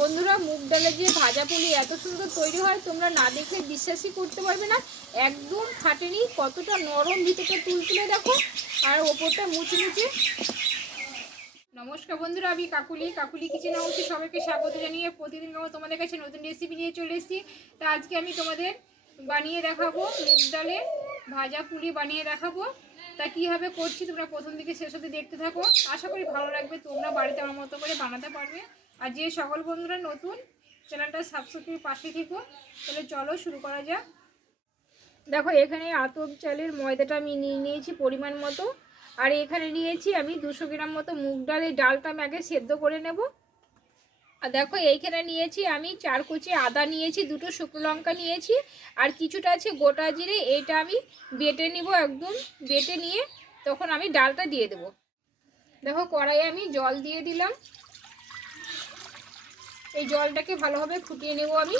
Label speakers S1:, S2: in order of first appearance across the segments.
S1: বন্ধুরা, মুগ ডালে যে ভাজা পুলি এত সুন্দর তৈরি হয়, তোমরা না দেখলে বিশ্বাসই করতে পারবে না। একদম ফাটেনি কতটা নরম ভিতরে ভিতরটা তুলতুলে দেখো। আর ওপরটা মুচে মুচে নমস্কার বন্ধুরা, আমি কাকুলি। কাকুলি কিচেন হাউসে সবাইকে স্বাগত জানিয়ে প্রতিদিন আমার তোমাদের কাছে নতুন রেসিপি নিয়ে চলে এসেছি। তা আজকে আমি তোমাদের বানিয়ে দেখাবো, মুগ ডালের ভাজা পুলি বানিয়ে দেখাবো। তা কীভাবে করছি তোমরা প্রথম দিকে শেষ অবধি দেখতে থাকো। আশা করি ভালো লাগবে, তোমরা বাড়িতে আমার মতো করে বানাতে পারবে। আর যে সকল বন্ধুরা নতুন, চ্যানেলটা সাবস্ক্রাইব পাশে থেকো। তাহলে চলো শুরু করা যাক। দেখো, এখানে আতপ চালের ময়দাটা আমি নিয়ে নিয়েছি পরিমাণ মতো। আর এখানে নিয়েছি আমি দুশো গ্রাম মতো মুগ ডাল। এই ডালটা আমি আগে সেদ্ধ করে নেব। আর দেখো, এইখানে নিয়েছি আমি চার কুচি আদা নিয়েছি, দুটো শুকনো লঙ্কা নিয়েছি, আর কিছুটা আছে গোটা জিরে। এইটা আমি বেটে নিব একদম, বেটে নিয়ে তখন আমি ডালটা দিয়ে দেব। দেখো, কড়াইয়ে আমি জল দিয়ে দিলাম। এই জলটাকে ভালোভাবে ফুটিয়ে নেব আমি।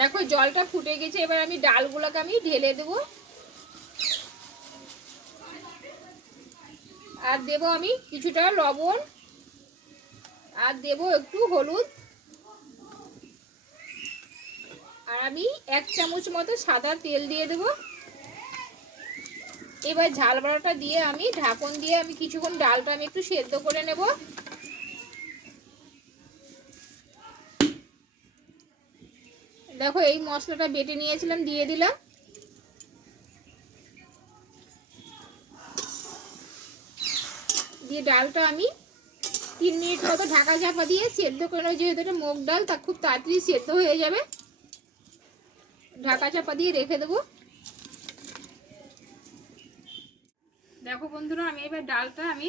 S1: দেখো, জলটা ফুটে গেছে, এবার আমি ডালগুলোকে আমি ঢেলে দেবো। আর দেব আমি কিছুটা লবণ, আর দেব একটু হলুদ। আর আমি এক চামচ মতো সাদা তেল দিয়ে দেব। এবার ঝাল বাড়াটা দিয়ে আমি ঢাকন দিয়ে আমি কিছুক্ষণ ডালটা আমি একটু সেদ্ধ করে নেব। দেখো, এই মশলাটা বেটে নিয়েছিলাম, দিয়ে দিলাম। দিয়ে ডালটা আমি তিন মিনিট মতো ঢাকা চাপা দিয়ে সেদ্ধ করে নেব। যেহেতু এটা মুগ ডাল, তা খুব তাড়াতাড়ি সেদ্ধ হয়ে যাবে। ঢাকা চাপা দিয়ে রেখে দেবো। দেখো বন্ধুরা, আমি এবার ডালটা আমি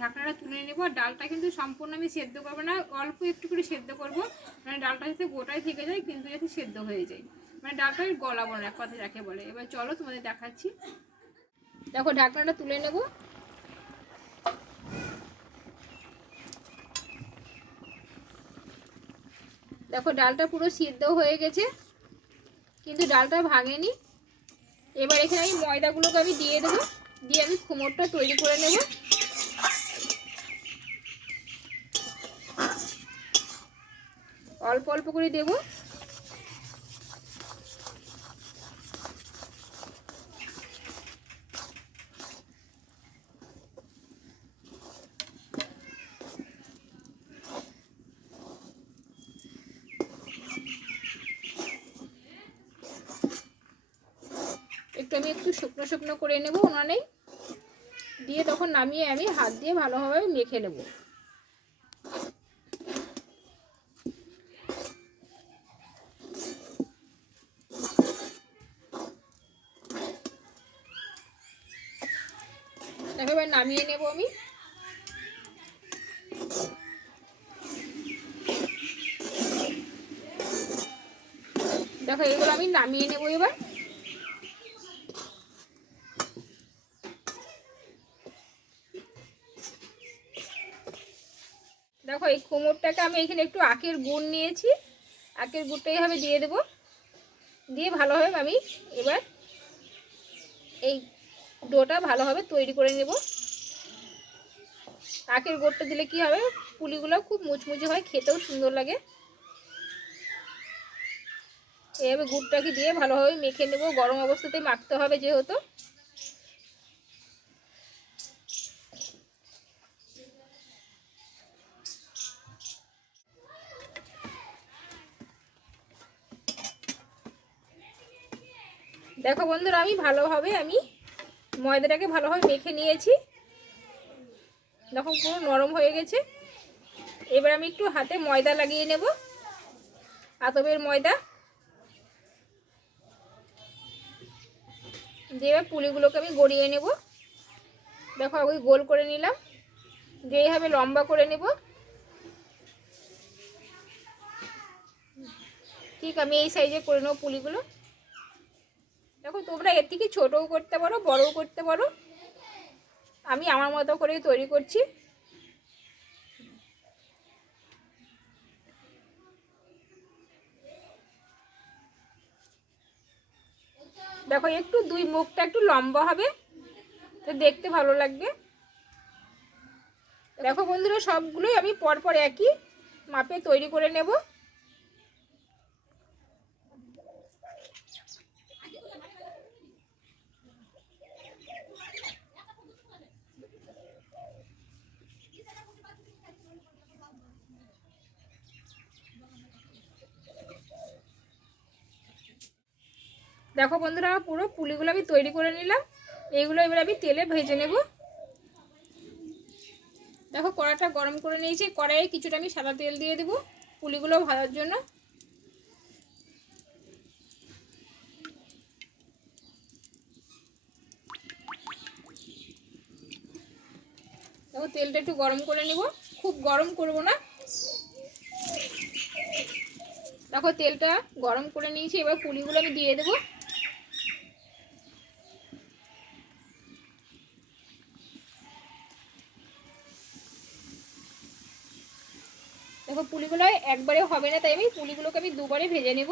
S1: ঢাকনাটা তুলে নেব। আর ডালটা কিন্তু সম্পূর্ণ আমি সেদ্ধ করব না, অল্প একটু করে সেদ্ধ করব। মানে ডালটা যাতে গোটায় থেকে যায়, কিন্তু যাতে সেদ্ধ হয়ে যায়। মানে ডালটা গলাবো না, এক কথা যাকে বলে। এবার চলো তোমাদের দেখাচ্ছি। দেখো, ঢাকনাটা তুলে নেব। দেখো, ডালটা পুরো সিদ্ধ হয়ে গেছে, কিন্তু ডালটা ভাঙেনি। এবার এখানে আমি ময়দাগুলোকে আমি দিয়ে দেবো। দিয়ে আমি খুমোরটা তৈরি করে নেব। অল্প অল্প করে দেবো। একটু আমি একটু শুকনো শুকনো করে নেব উনানেই দিয়ে তখন নামিয়ে আমি হাত দিয়ে ভালোভাবে মেখে নেব দেখো এবার নামিয়ে নেব আমি। দেখো, এগুলো আমি নামিয়ে নেব এবার। দেখো, এই কোমরটাকে আমি এখানে একটু আখের গুড় নিয়েছি। আখের গুড়টা এইভাবে দিয়ে দেব। দিয়ে ভালোভাবে আমি এবার এই ডোটা ভালোভাবে তৈরি করে নেব। আখের গুড়টা দিলে কি হবে? পুলিগুলো খুব মুচমুচে হয়, খেতেও সুন্দর লাগে। এভাবে গুড়টাকে দিয়ে ভালোভাবে মেখে নেব। গরম অবস্থাতেই মাখতে হবে যেহেতু। দেখো বন্ধুরা, আমি ভালোভাবে আমি ময়দাটাকে ভালোভাবে মেখে নিয়েছি। দেখো পুরো নরম হয়ে গেছে। এবার আমি একটু হাতে ময়দা লাগিয়ে নেব। আতবের ময়দা। দিয়ে এবার পুলিগুলোকে আমি গড়িয়ে নেব। দেখো ওই গোল করে নিলাম। দিয়ে এইভাবে লম্বা করে নেব। ঠিক আমি এই সাইজে করে নেব পুলিগুলো। দেখো, তোমরা এর থেকে ছোটও করতে পারো, বড়ও করতে পারো। আমি আমার মতো করে তৈরি করছি। দেখো, একটু দুই মুখটা একটু লম্বা হবে, তো দেখতে ভালো লাগবে। দেখো বন্ধুরা, সবগুলোই আমি পরপর একই মাপে তৈরি করে নেব। দেখো বন্ধুরা, পুরো পুলিগুলো আমি তৈরি করে নিলাম। এইগুলো এবার আমি তেলে ভেজে নেব। দেখো, কড়াটা গরম করে নিয়েছি। কড়াইয়ে কিছুটা আমি সাদা তেল দিয়ে দেবো পুলিগুলো ভাজার জন্য। দেখো, তেলটা একটু গরম করে নিব। খুব গরম করব না। দেখো, তেলটা গরম করে নিয়েছি। এবার পুলিগুলো আমি দিয়ে দেবো। দেখো পুলিগুলো একবারে হবে না, তাই আমি পুলিগুলোকে আমি দুবারে ভেজে নেব।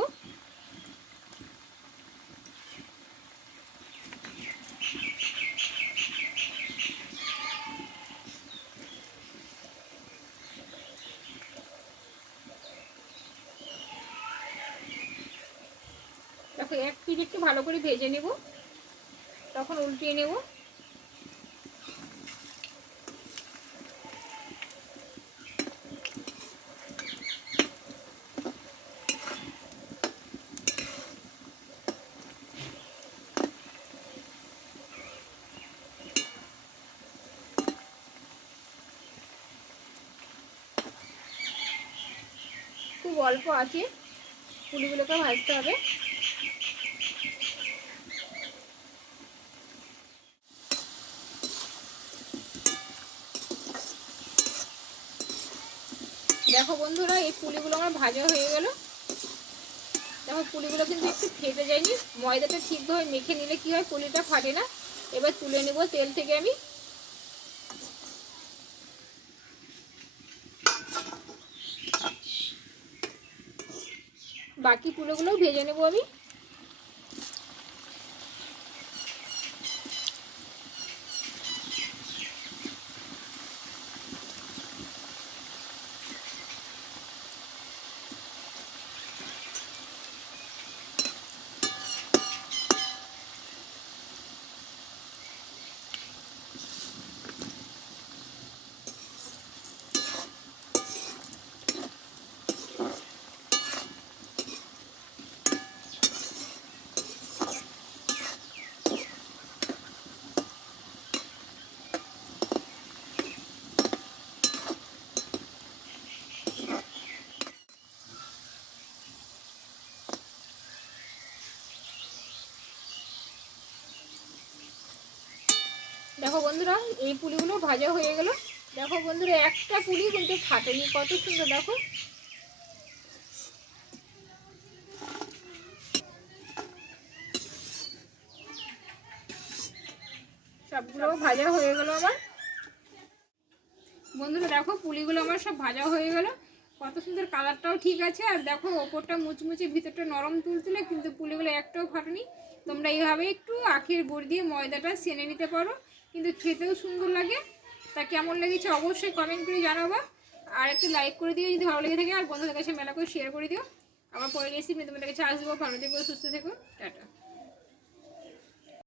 S1: দেখো, এক পিঠ একটু ভালো করে ভেজে নেব। তখন উল্টিয়ে নেব। খুব অল্প আছে। পুলিগুলোকে ভাজতে হবে। দেখো বন্ধুরা, এই পুলিগুলো আমার ভাজা হয়ে গেল। দেখো, পুলিগুলো কিন্তু একটু ফেটে যায়নি। ময়দাটা ঠিকভাবে মেখে নিলে কি হয়, পুলিটা ফাটে না। এবার তুলে নেব তেল থেকে আমি। বাকি পুলিগুলোও ভেজে নেব আমি। দেখো বন্ধুরা, এই পুলিগুলো ভাজা হয়ে গেল। দেখো বন্ধুরা, একটা পুলি কিন্তু ফাটেনি, কত সুন্দর, দেখো। সবগুলো ভাজা হয়ে গেল আমার বন্ধুরা, দেখো পুলিগুলো আমার সব ভাজা হয়ে গেল। কত সুন্দর কালারটাও ঠিক আছে, আর দেখো ওপরটা মুচমুচে, ভিতরটা নরম তুলতুলে কিন্তু পুলিগুলো একটাও ফাটেনি। তোমরা এইভাবে একটু আখের গুড় দিয়ে ময়দাটা সেনে নিতে পারো। কিন্তু খেতেও সুন্দর লাগে। তা কেমন লেগেছে অবশ্যই কমেন্ট করে জানাবা। আর একটু লাইক করে দিও যদি ভালো লেগে থাকে, আর বন্ধুদের কাছে মেলা করে শেয়ার করে দিও। আবার পরে রেসিপি তোমাদের কাছে আসব। ভালো থেকো, সুস্থ থেকো, টাটা।